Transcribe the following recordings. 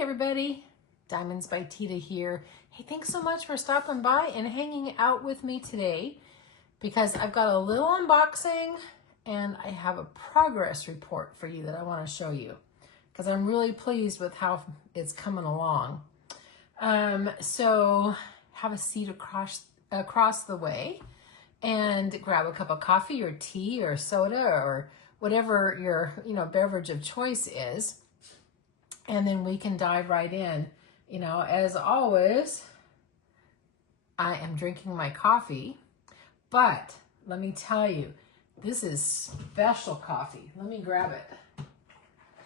Hey everybody, Diamonds by Teeda here. Hey, thanks so much for stopping by and hanging out with me today because I've got a little unboxing and I have a progress report for you that I want to show you because I'm really pleased with how it's coming along. So have a seat across the way and grab a cup of coffee or tea or soda or whatever your beverage of choice is. And then we can dive right in. As always, I am drinking my coffee, but let me tell you, this is special coffee. Let me grab it.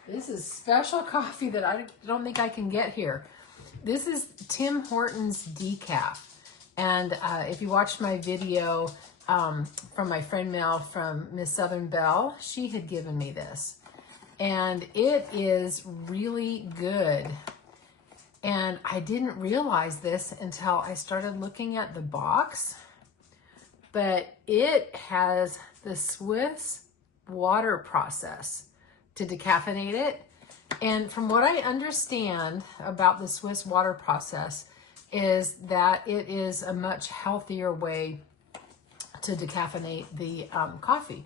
This is special coffee that I don't think I can get here. This is Tim Hortons decaf. And if you watched my video from my friend Mel from Miss Southern Belle, she had given me this. And it is really good. And I didn't realize this until I started looking at the box, but it has the Swiss water process to decaffeinate it. And from what I understand about the Swiss water process is that it is a much healthier way to decaffeinate the coffee.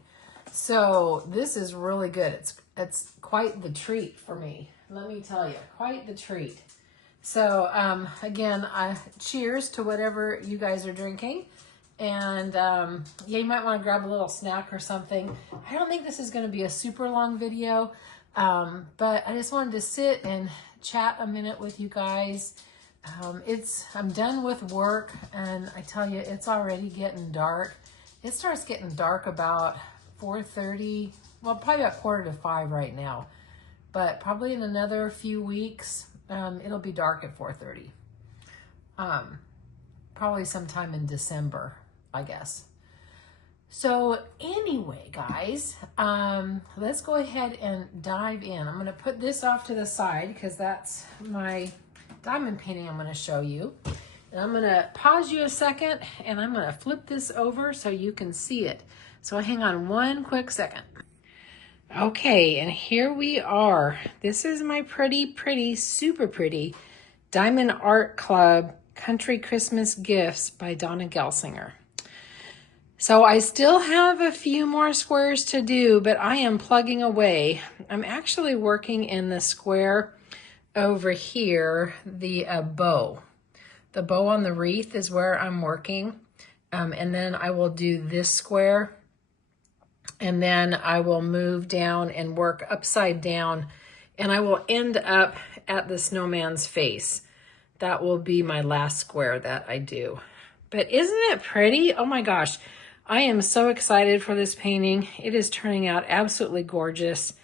So this is really good. It's quite the treat for me. Let me tell you, quite the treat. So again, cheers to whatever you guys are drinking. And yeah, you might want to grab a little snack or something. I don't think this is going to be a super long video, but I just wanted to sit and chat a minute with you guys. I'm done with work, and I tell you, it's already getting dark. It starts getting dark about 4:30, well, probably about 4:45 right now, but probably in another few weeks, it'll be dark at 4:30. Probably sometime in December, I guess. So anyway, guys, let's go ahead and dive in. I'm going to put this off to the side because that's my diamond painting I'm going to show you. And I'm going to pause you a second and I'm going to flip this over so you can see it. So hang on one quick second. Okay, and here we are. This is my pretty, super pretty Diamond Art Club Country Christmas Gifts by Donna Gelsinger. So I still have a few more squares to do, but I am plugging away. I'm actually working in the square over here, the bow. The bow on the wreath is where I'm working. And then I will do this square. And then I will move down and work upside down. And I will end up at the snowman's face. That will be my last square that I do. But isn't it pretty? Oh my gosh. I am so excited for this painting. It is turning out absolutely gorgeous.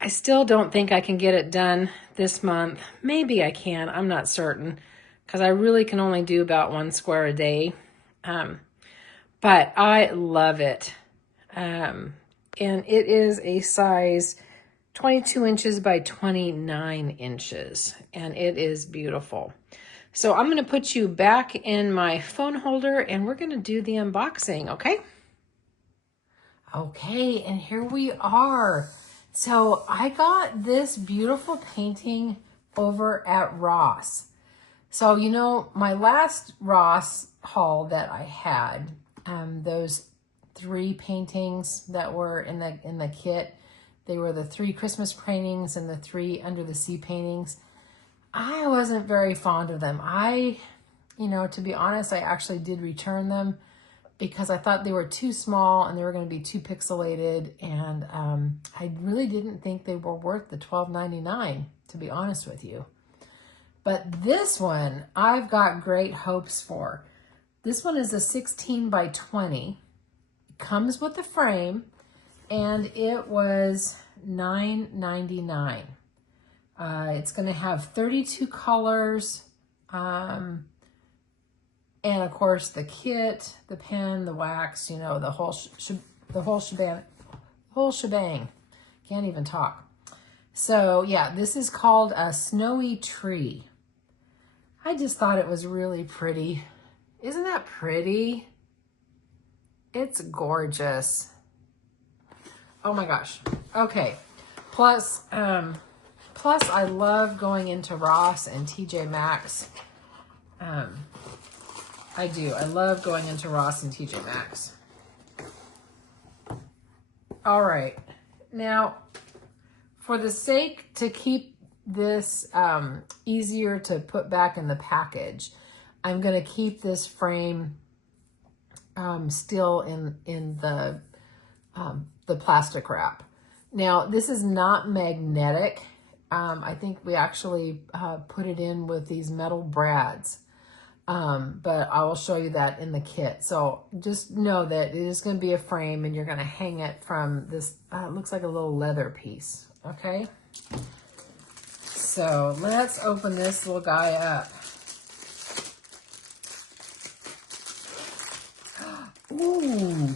I still don't think I can get it done this month. Maybe I can. I'm not certain because I really can only do about one square a day. But I love it. And it is a size 22 inches by 29 inches. And it is beautiful. So I'm going to put you back in my phone holder and we're going to do the unboxing, okay? Okay, and here we are. So I got this beautiful painting over at Ross. So, my last Ross haul that I had, those 3 paintings that were in the kit, they were the 3 Christmas paintings and the 3 under the sea paintings. I wasn't very fond of them. To be honest, I actually did return them because I thought they were too small and they were going to be too pixelated. And I really didn't think they were worth the $12.99, to be honest with you. But this one, I've got great hopes for. This one is a 16 by 20. It comes with a frame, and it was $9.99. It's going to have 32 colors, and of course the kit, the pen, the wax, the whole shebang. Can't even talk. So yeah, this is called a Snowy Tree. I just thought it was really pretty. Isn't that pretty? It's gorgeous. Oh my gosh. Okay. Plus Plus, I love going into Ross and TJ Maxx. I do. I love going into Ross and TJ Maxx. All right. Now, for the sake to keep this easier to put back in the package, I'm going to keep this frame still in the plastic wrap. Now, this is not magnetic. I think we actually put it in with these metal brads. But I will show you that in the kit. So just know that it is going to be a frame and you're going to hang it from this, it looks like a little leather piece. Okay. So let's open this little guy up. Ooh.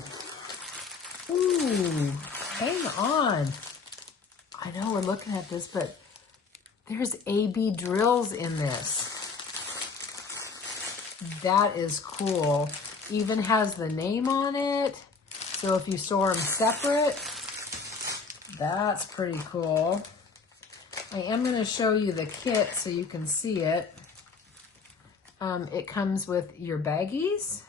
Ooh. Hang on. I know we're looking at this, but there's AB drills in this. That is cool. Even has the name on it. So if you store them separate, that's pretty cool. I am going to show you the kit so you can see it. It comes with your baggies.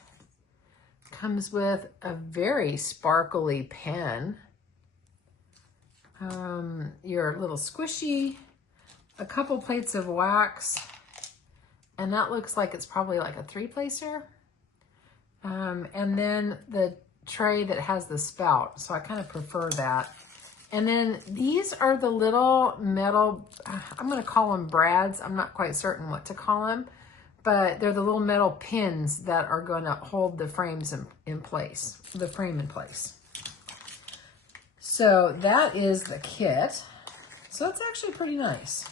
Comes with a very sparkly pen. Your little squishy. A couple plates of wax. And that looks like it's probably like a 3-placer. And then the tray that has the spout. So I kind of prefer that. And then these are the little metal, I'm going to call them brads. I'm not quite certain what to call them. But they're the little metal pins that are going to hold the frames in place. The frame in place. So that is the kit. So it's actually pretty nice.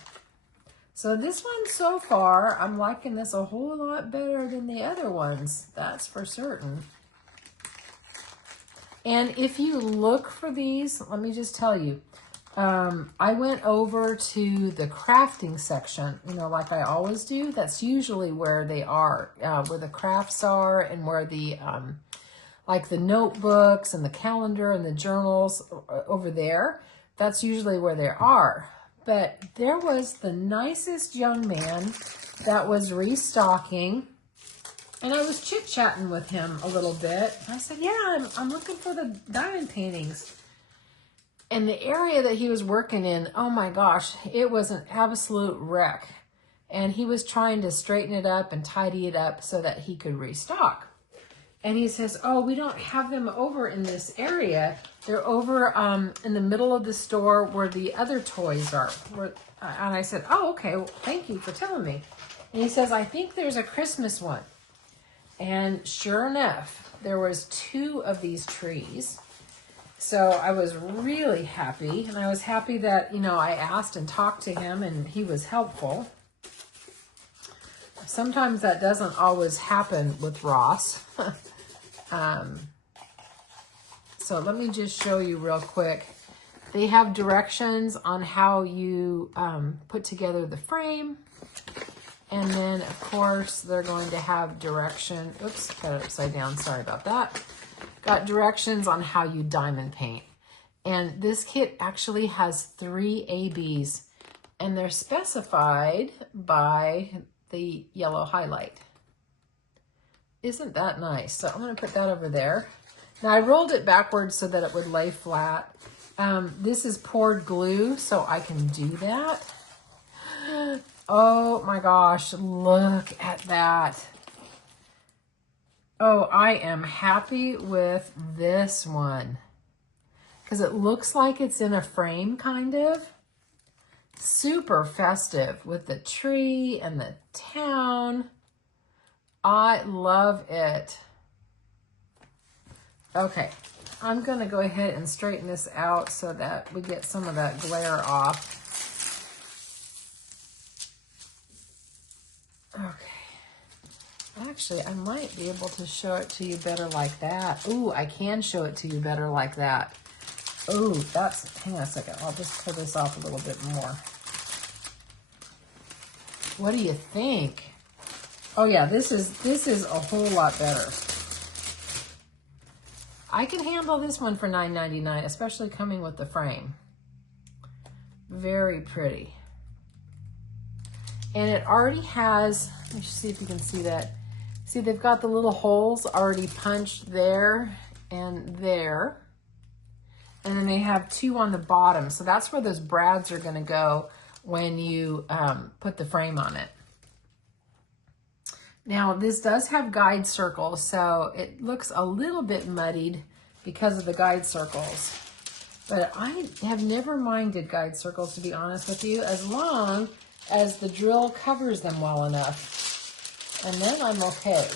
So this one so far, I'm liking this a whole lot better than the other ones. That's for certain. And if you look for these, let me just tell you, I went over to the crafting section, you know, like I always do. That's usually where they are, where the crafts are and where the, like the notebooks and the calendar and the journals over there. That's usually where they are. But there was the nicest young man that was restocking, and I was chit-chatting with him a little bit. I said, yeah, I'm looking for the diamond paintings. And the area that he was working in, oh my gosh, it was an absolute wreck. And he was trying to straighten it up and tidy it up so that he could restock. And he says, oh, we don't have them over in this area. They're over in the middle of the store where the other toys are. And I said, oh, okay, well, thank you for telling me. And he says, I think there's a Christmas one. And sure enough, there was 2 of these trees. So I was really happy. And I was happy that, you know, I asked and talked to him and he was helpful. Sometimes that doesn't always happen with Ross. So let me just show you real quick. They have directions on how you put together the frame. And then, of course, they're going to have direction. Oops, got it upside down. Sorry about that. Got directions on how you diamond paint. And this kit actually has 3 ABs. And they're specified by the yellow highlight. Isn't that nice? So I'm going to put that over there. Now I rolled it backwards so that it would lay flat. This is poured glue, so I can do that. Oh my gosh, look at that. Oh, I am happy with this one. Because it looks like it's in a frame, kind of. Super festive with the tree and the town. I love it. Okay, I'm going to go ahead and straighten this out so that we get some of that glare off. Okay. Actually, I might be able to show it to you better like that. Ooh, I can show it to you better like that. Ooh, that's, hang on a second. I'll just pull this off a little bit more. What do you think? Oh yeah, this is a whole lot better. I can handle this one for $9.99, especially coming with the frame. Very pretty. And it already has, let me see if you can see that. See, they've got the little holes already punched there and there. And then they have 2 on the bottom. So that's where those brads are gonna go when you put the frame on it. Now, this does have guide circles, so it looks a little bit muddied because of the guide circles. But I have never minded guide circles, to be honest with you, as long as the drill covers them well enough. And then I'm okay.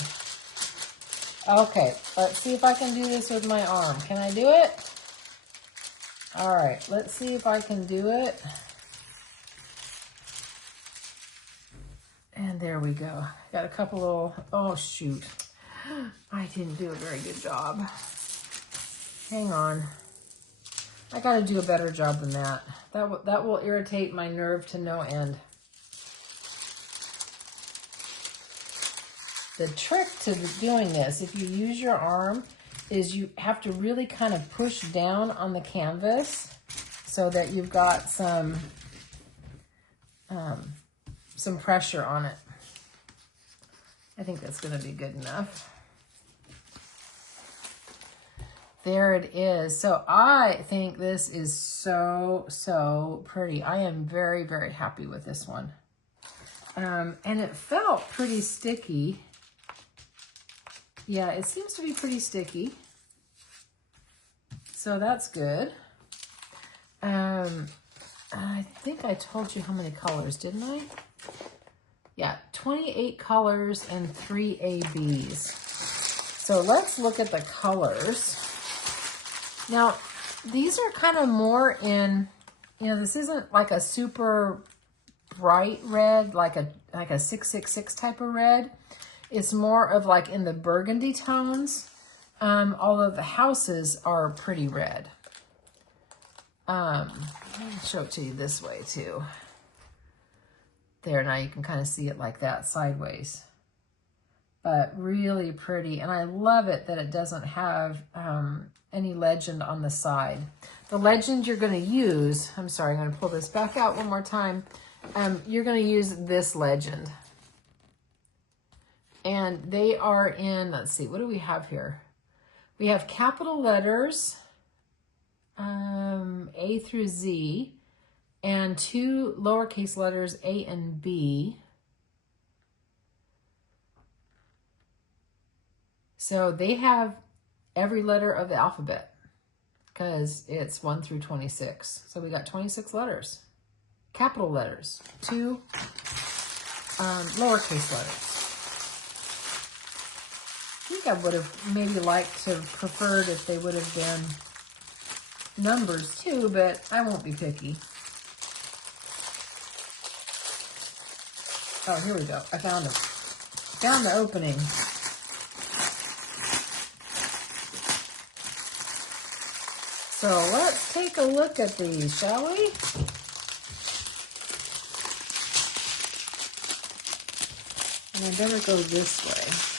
Okay, let's see if I can do this with my arm. Can I do it? All right, let's see if I can do it. And there we go. Got a couple little, oh shoot. I didn't do a very good job. Hang on. I gotta do a better job than that. That will irritate my nerve to no end. The trick to doing this, if you use your arm, is you have to really kind of push down on the canvas so that you've got some pressure on it. I think that's going to be good enough. There it is. So I think this is so, so pretty. I am very, very happy with this one. And it felt pretty sticky. Yeah, it seems to be pretty sticky. So that's good. I think I told you how many colors, didn't I? Yeah, 28 colors and 3 ABs. So let's look at the colors. Now, these are kind of more in, you know, this isn't like a super bright red, like a 666 type of red. It's more of like in the burgundy tones, although the houses are pretty red. Let me show it to you this way too. There, now you can kind of see it like that sideways. But really pretty, and I love it that it doesn't have any legend on the side. The legend you're going to use, I'm sorry, I'm going to pull this back out one more time. You're going to use this legend. And they are in, let's see, what do we have here? We have capital letters, A through Z, and 2 lowercase letters, A and B. So they have every letter of the alphabet because it's 1 through 26. So we got 26 letters, capital letters, 2 lowercase letters. I think I would have maybe liked to have preferred if they would have been numbers too, but I won't be picky. Oh, here we go. I found them. Found the opening. So let's take a look at these, shall we? And I better go this way.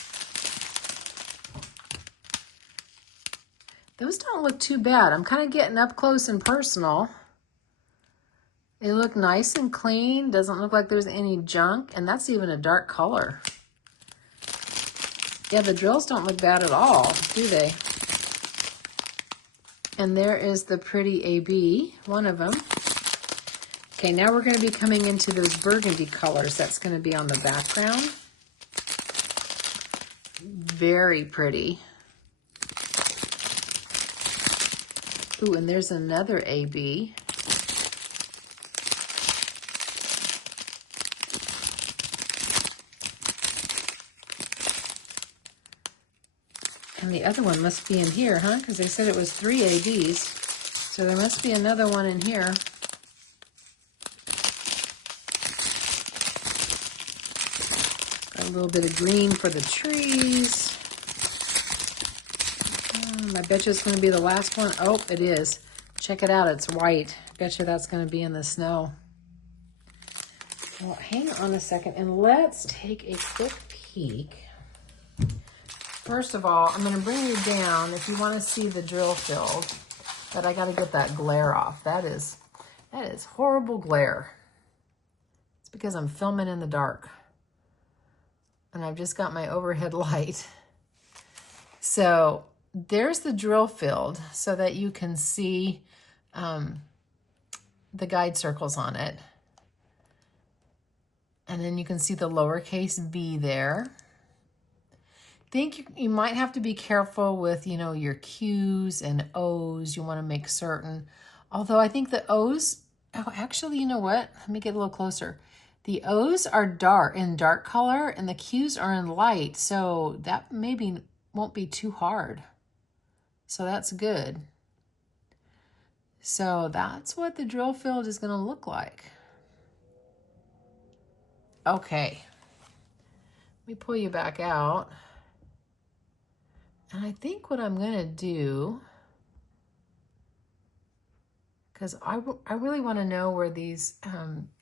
Those don't look too bad. I'm kind of getting up close and personal. They look nice and clean. Doesn't look like there's any junk. And that's even a dark color. Yeah, the drills don't look bad at all, do they? And there is the pretty AB, one of them. Okay, now we're going to be coming into those burgundy colors. That's going to be on the background. Very pretty. Ooh, and there's another AB. And the other one must be in here, huh? Because they said it was 3 ABs. So there must be another one in here. Got a little bit of green for the trees. I bet you it's going to be the last one. Oh, it is. Check it out. It's white. I bet you that's going to be in the snow. Well, hang on a second and let's take a quick peek. First of all, I'm going to bring you down if you want to see the drill filled, but I got to get that glare off. That is horrible glare. It's because I'm filming in the dark. And I've just got my overhead light. So there's the drill field so that you can see the guide circles on it. And then you can see the lowercase b there. I think you might have to be careful with, you know, your Q's and O's. You want to make certain. Although I think the O's, oh, actually, you know what? Let me get a little closer. The O's are dark, in dark color, and the Q's are in light. So that maybe won't be too hard. So that's good. So that's what the drill field is going to look like. Okay. Let me pull you back out. And I think what I'm going to do, because I really want to know where these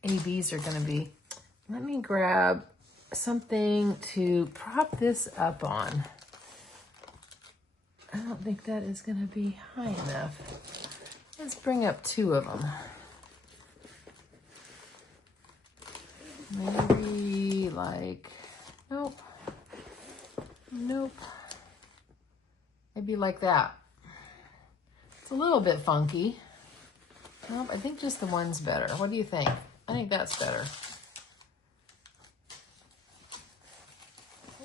ABs are going to be. Let me grab something to prop this up on. I don't think that is going to be high enough. Let's bring up 2 of them. Maybe like, nope. Nope. Maybe like that. It's a little bit funky. Nope, I think just the one's better. What do you think? I think that's better.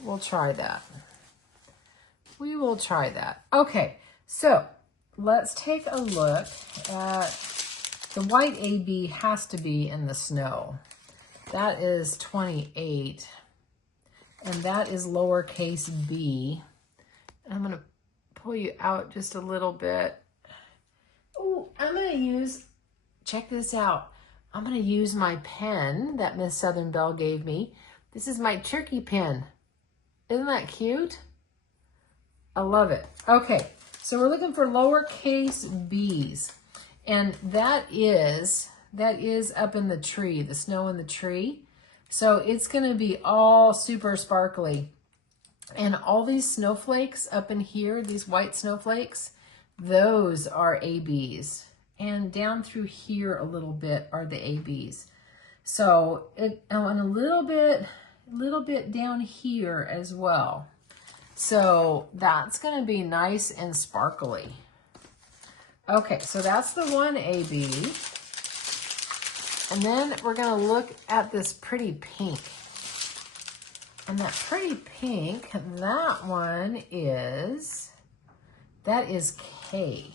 We'll try that. We will try that. Okay, so let's take a look at the white AB has to be in the snow. That is 28. And that is lowercase b. I'm going to pull you out just a little bit. Oh, I'm going to use, check this out. I'm going to use my pen that Miss Southern Belle gave me. This is my turkey pen. Isn't that cute? I love it. Okay, so we're looking for lowercase b's. And that is up in the tree, the snow in the tree. So it's going to be all super sparkly. And all these snowflakes up in here, these white snowflakes, those are ABs. And down through here a little bit are the ABs. So and a little bit down here as well. So that's going to be nice and sparkly. Okay, so that's the one AB. And then we're going to look at this pretty pink. And that pretty pink, that is K.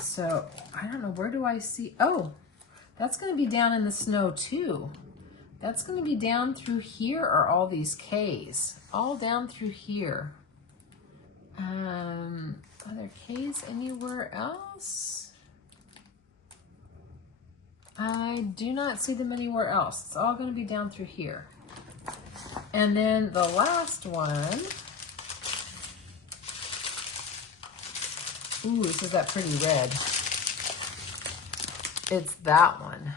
So I don't know, where do I see? Oh, that's going to be down in the snow too. That's going to be down through here are all these K's. All down through here. Are there K's anywhere else? I do not see them anywhere else. It's all going to be down through here. And then the last one. Ooh, this is that pretty red. It's that one.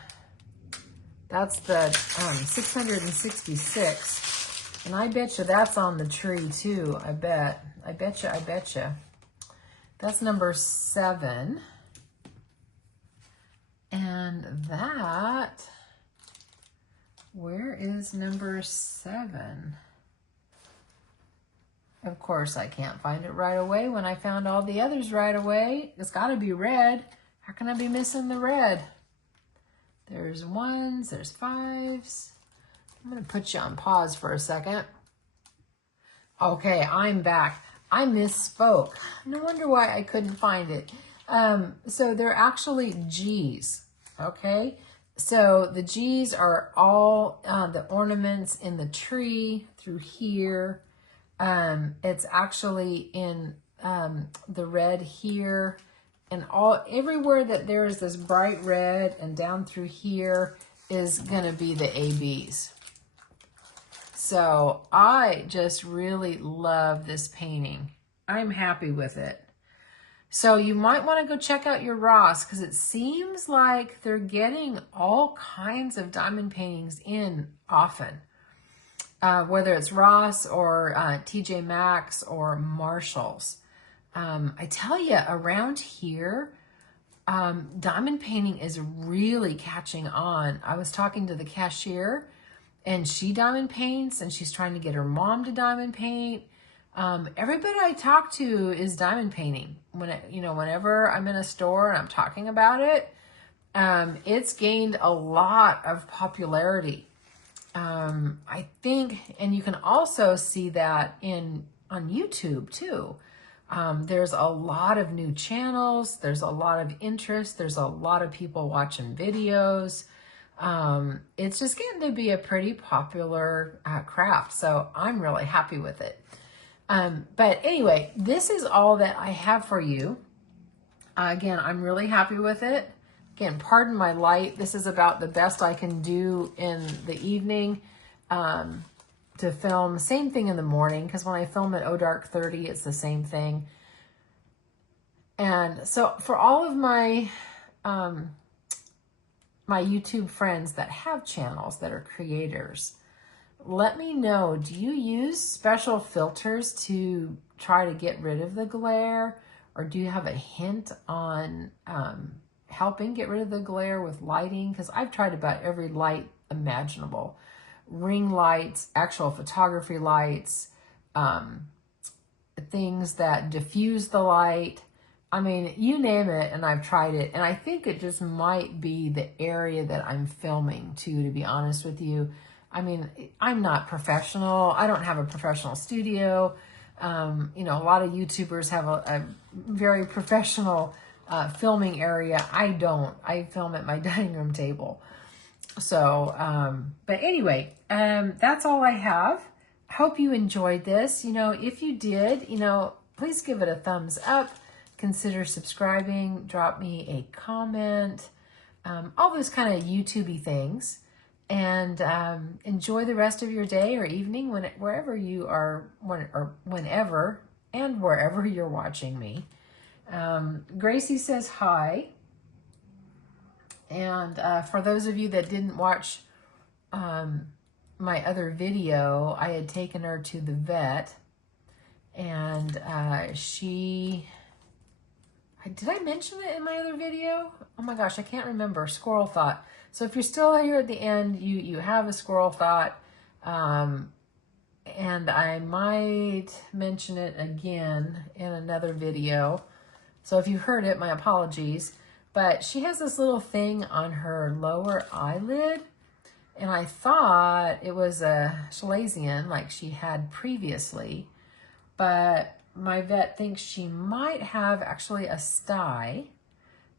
That's the 666. And I bet you that's on the tree too. I bet you. That's number 7. And that, where is number 7? Of course, I can't find it right away when I found all the others right away. It's got to be red. How can I be missing the red? There's 1s, there's 5s. I'm going to put you on pause for a second. Okay, I'm back. I misspoke. No wonder why I couldn't find it. So they're actually G's, okay? So the G's are all the ornaments in the tree through here. It's actually in the red here. And everywhere that there is this bright red and down through here is going to be the ABs. So I just really love this painting. I'm happy with it. So you might want to go check out your Ross because it seems like they're getting all kinds of diamond paintings in often. Whether it's Ross or TJ Maxx or Marshalls. I tell you, around here, diamond painting is really catching on. I was talking to the cashier, and she diamond paints, and she's trying to get her mom to diamond paint. Everybody I talk to is diamond painting. Whenever I'm in a store and I'm talking about it, it's gained a lot of popularity. I think, and you can also see that on YouTube too. There's a lot of new channels. There's a lot of interest. There's a lot of people watching videos. It's just getting to be a pretty popular craft. So I'm really happy with it. But anyway, this is all that I have for you. Again, I'm really happy with it. Again, pardon my light. This is about the best I can do in the evening to film. Same thing in the morning, because when I film at Dark 30, it's the same thing. And so for all of my my YouTube friends that have channels that are creators, let me know, do you use special filters to try to get rid of the glare? Or do you have a hint on helping get rid of the glare with lighting? Because I've tried about every light imaginable. Ring lights, actual photography lights, things that diffuse the light. I mean, you name it, and I've tried it. And I think it just might be the area that I'm filming too, to be honest with you. I mean, I'm not professional. I don't have a professional studio. A lot of YouTubers have a very professional filming area. I don't. I film at my dining room table. So, but anyway, that's all I have. Hope you enjoyed this. If you did, please give it a thumbs up. Consider subscribing. Drop me a comment. All those kind of YouTube-y things. And enjoy the rest of your day or evening wherever you are, whenever and wherever you're watching me. Gracie says hi. And for those of you that didn't watch my other video, I had taken her to the vet. And did I mention it in my other video? Oh my gosh, I can't remember. Squirrel thought. So if you're still here at the end, you have a squirrel thought. And I might mention it again in another video. So if you heard it, my apologies. But she has this little thing on her lower eyelid. And I thought it was a chalazion like she had previously. But my vet thinks she might have actually a sty.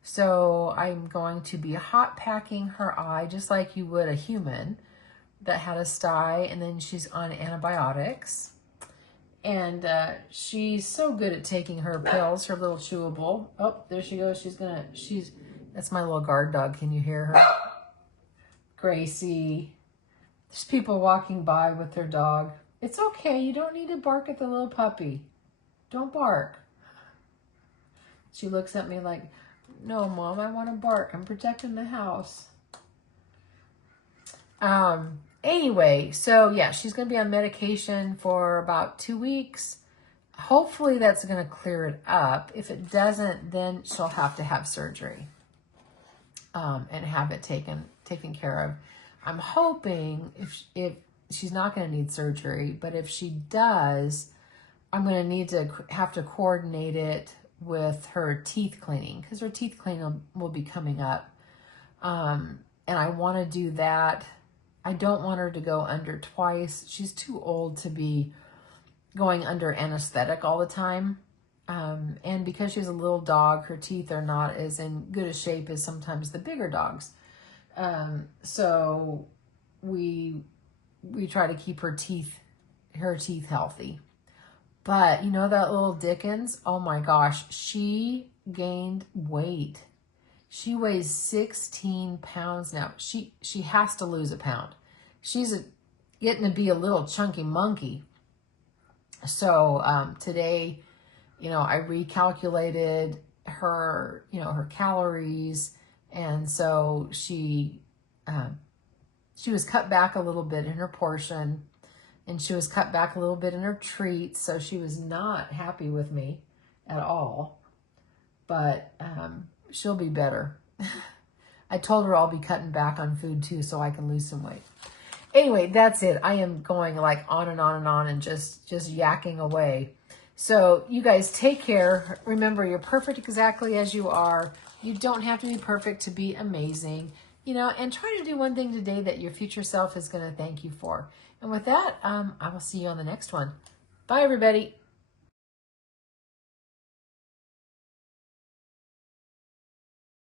So I'm going to be hot packing her eye just like you would a human that had a sty, and then she's on antibiotics. And she's so good at taking her pills, her little chewable. Oh, there she goes. That's my little guard dog. Can you hear her? Gracie. There's people walking by with their dog. It's okay. You don't need to bark at the little puppy. Don't bark. She looks at me like, no, Mom, I want to bark. I'm protecting the house. Anyway, so yeah, she's going to be on medication for about 2 weeks. Hopefully that's going to clear it up. If it doesn't, then she'll have to have surgery and have it taken care of. I'm hoping if she's not going to need surgery, but if she does, I'm going to have to coordinate it with her teeth cleaning, because her teeth cleaning will be coming up. And I want to do that. I don't want her to go under twice. She's too old to be going under anesthetic all the time. And because she's a little dog, her teeth are not as in good a shape as sometimes the bigger dogs. So we try to keep her teeth healthy. But you know that little Dickens? Oh my gosh, she gained weight. She weighs 16 pounds now. She has to lose a pound. She's getting to be a little chunky monkey. So today, I recalculated her, her calories, and so she was cut back a little bit in her portion. And she was cut back a little bit in her treats, so she was not happy with me at all. But she'll be better. I told her I'll be cutting back on food too so I can lose some weight. Anyway, that's it. I am going like on and on and on and just yakking away. So you guys take care. Remember, you're perfect exactly as you are. You don't have to be perfect to be amazing. You know, and try to do one thing today that your future self is going to thank you for. And with that, I will see you on the next one. Bye, everybody.